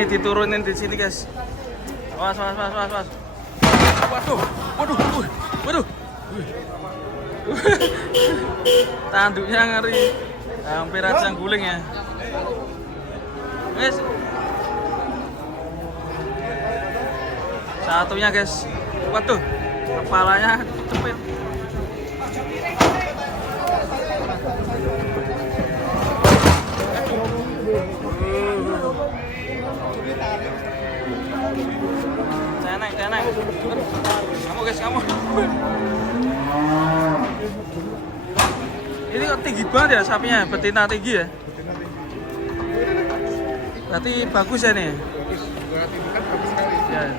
Ini diturunin di sini, guys. Awas. Waduh. Tanduknya ngeri. Hampir aja guling ya. Guys. Satunya, guys. Waduh. Kepalanya kecepit. Tenang. Kamu, guys, kamu. Ini kok tinggi banget ya sapinya, betina tinggi ya. Berarti bagus ya nih. Ya.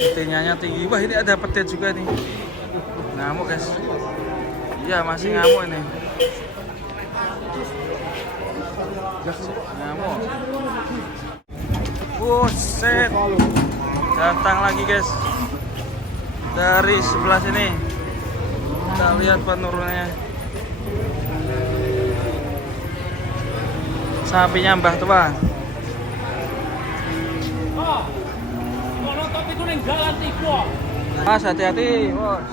Betinanya tinggi. Wah, ini ada pedet juga nih. Ngamuk, guys. Iya, masih ngamuk ini. Ngamuk. Buset. Datang lagi, guys. Dari sebelah sini. Kita lihat penurunannya. Sapinya Mbah Tua. Mas, hati-hati, bos.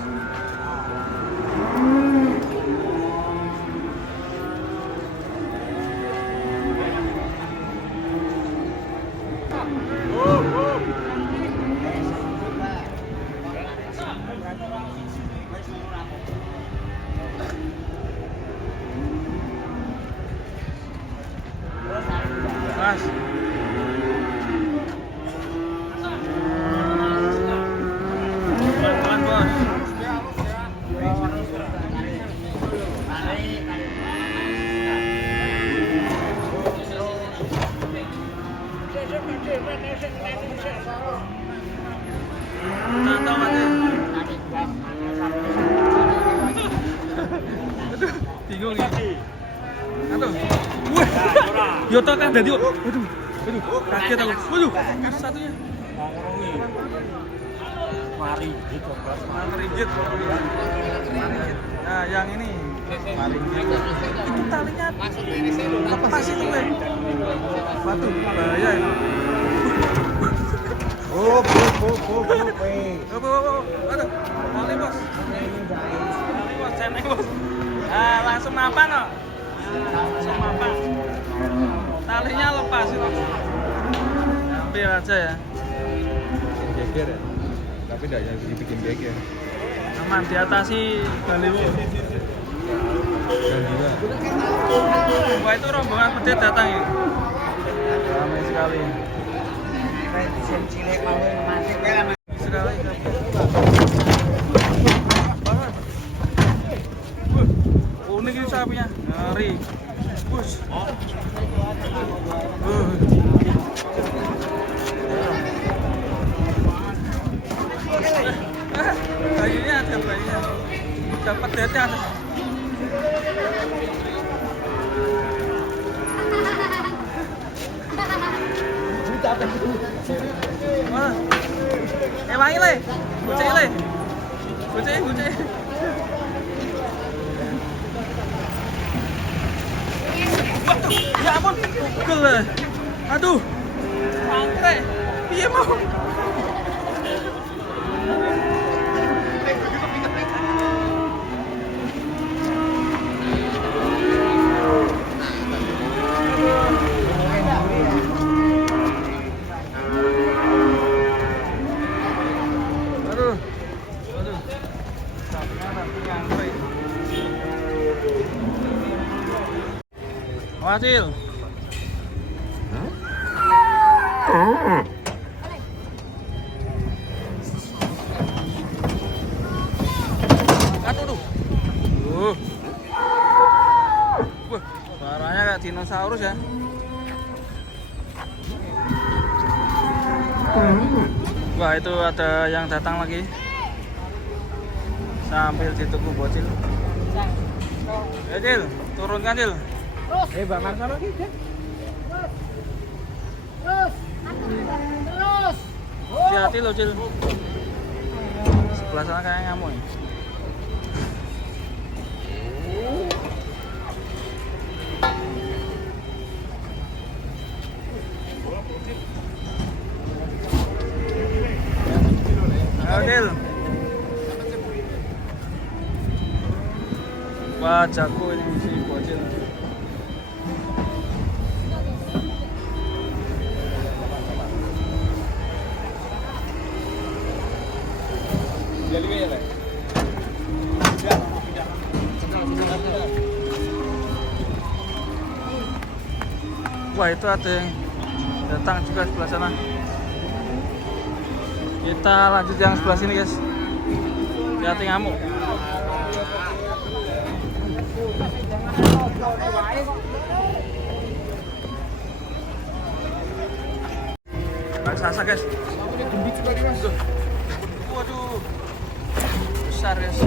Mas. Pelan-pelan, bos. Tantau, Mas. Aduh, bingung nih. Aduh. Yo tok kan dadi. Waduh. Kaget aku. Waduh. Satunya. Maringgit. Nah, yang ini. Maringgit. Itu talinya lepas itu, Bang. Waduh, bahaya ini. Oh. Aduh. Tali, bos. Ceneng, bos. Ah, langsung mapan kok. Talinya lepas itu. Ambil aja ya. Geger ya. Tapi enggak jadi bikin geger. Aman diatasi baliho. Dan juga. Wah, itu rombongan pedet datang ya. Ramai sekali. Sekali. Unik ini sapinya. Ngeri. Bus. Bayinya ada bayinya. Dapat dednya ada. Mana? Wangi le. Bucek le. Bucek. Waduh, ya ampun, pukul. Aduh, mangkre, piye mau? Aduh, mangkre. Hasil. Aduh. Wah, suaranya kayak dinosaurus ya. Wah, itu ada yang datang lagi. Sambil ditunggu bocil. Cil, turunkan Cil. Bang Marsono iki, Dek. Terus. Hati-hati lo Cil. Sebelah sana kayak ngamuk. Wah, jago ini si bocil. Jadi ya lah. Wah, itu ada yang datang juga sebelah sana. Kita lanjut yang sebelah sini, guys. Hati ngamuk. Raksasa, guys. Tuh. Waduh, besar, guys.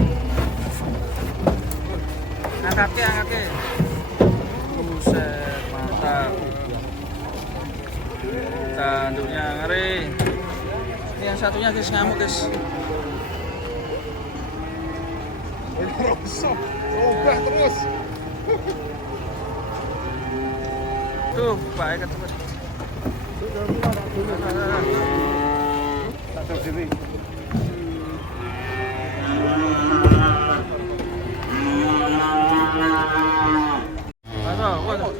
Angkat. Buset, mantap. Tanduknya ngeri. Ini yang satunya, guys, ngamuk, guys. Rosok, obah terus. Tuh, baik ketemu. Tak sini. Waduh.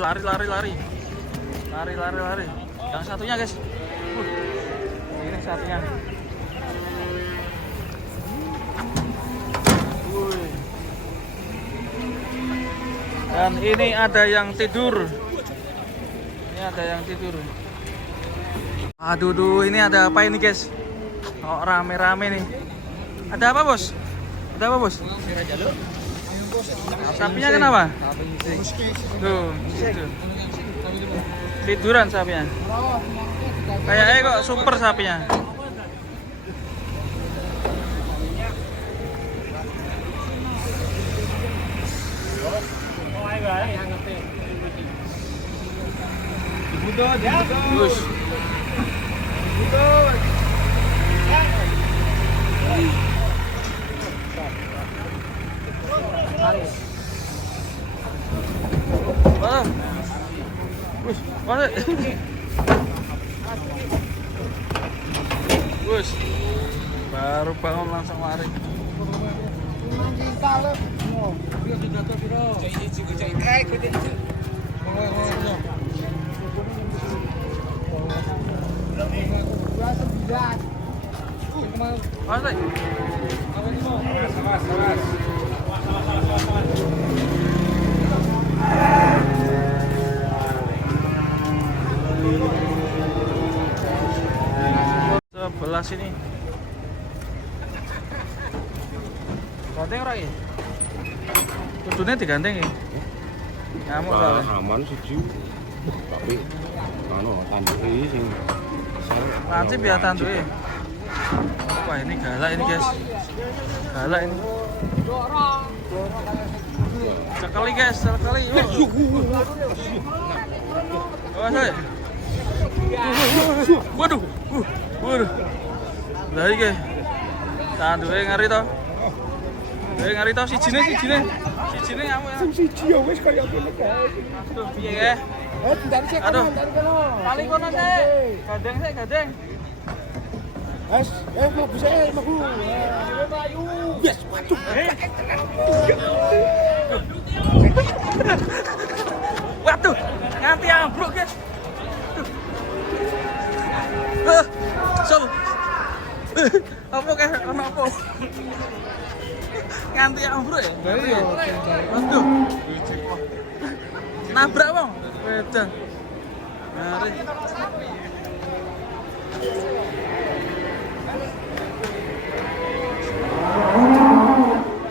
Lari. Yang satunya, guys. Ini satunya. Dan ini ada yang tidur. Aduh, ini ada apa ini, guys? Oh, rame-rame nih. Ada apa, Bos? Sapinya kenapa? Tuh, situ. Tiduran sapinya. Kayaknya kok super sapinya. Terus. Bus, baru bangun langsung lari. Sebelah sini. Gandeng ora iki? Kudune digandeng iki. Ngamuk soalnya. Aman siji. Tapi tanduke iki sing lancip ya tanduke. Wah, ini galak ini, guys. Galak ini. Sekali, guys, sekali. Waduh. Lah iki. Tanduke ngeri to. Ngeri to sijine ngamuk ya. siji ya wis kaya ngene kae. Tuh, piye ge? Aduh. Paling kono sik. Gandeng. Mau bisa mlebu. Yes, waduh. Waduh, nganti ambruk, guys. Sol. Apa kayak ono apa? Nganti ambruk ya? Iya. Waduh. Nabrak, Bang. Wedan. Mari.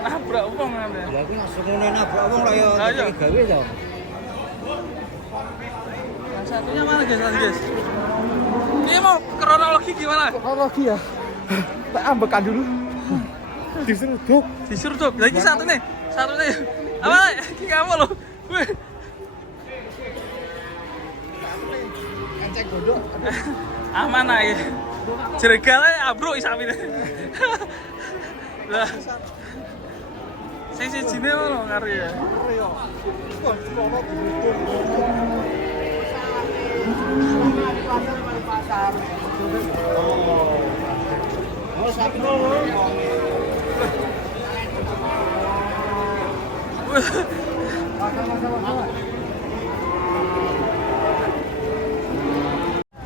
Nabrak wong ngene. Lah iki semune nabrak wong lho ya iki gawe to. Yang satunya mana, guys? Ini mau kronologi gimana? Kronologi ya. Tak ambekan dulu. Diseruduk. Lagi satu nih. Apa? Iki kamu loh. Wih. Kancek godok. Aman aja. Jeregalnya abruk isapine. Lah. Sing sijine ngono ngari ya.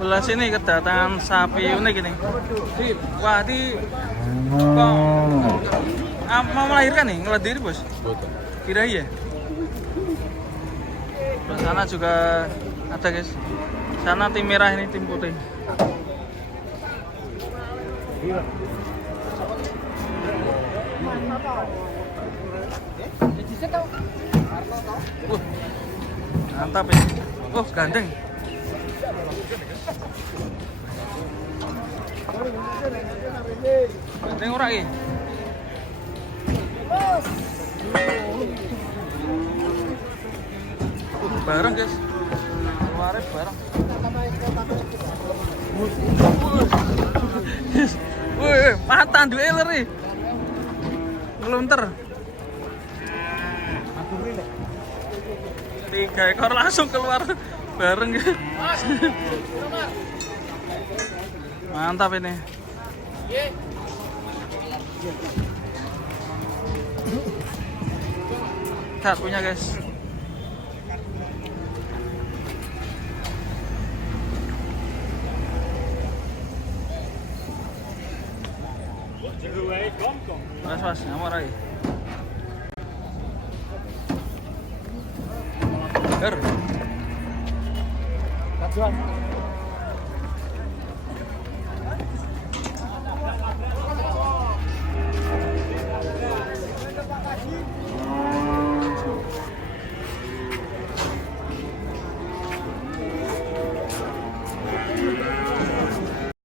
Belah sini kedatangan sapi unik ini. Wah, di kok mau melahirkan nih, ngeladiri bos? Betul. Kira iya. Di sana juga ada guys. Sana tim merah ini tim putih. Mantap ini. Ganteng. Ganteng ora iki. Bareng guys. Keluarnya bareng. Wih, matan duwe eler nih. Ngelunter. 3 ekor langsung keluar bareng guys. Mantap ini. Lihat punya guys. Mas, ngamuk lagi. Ger.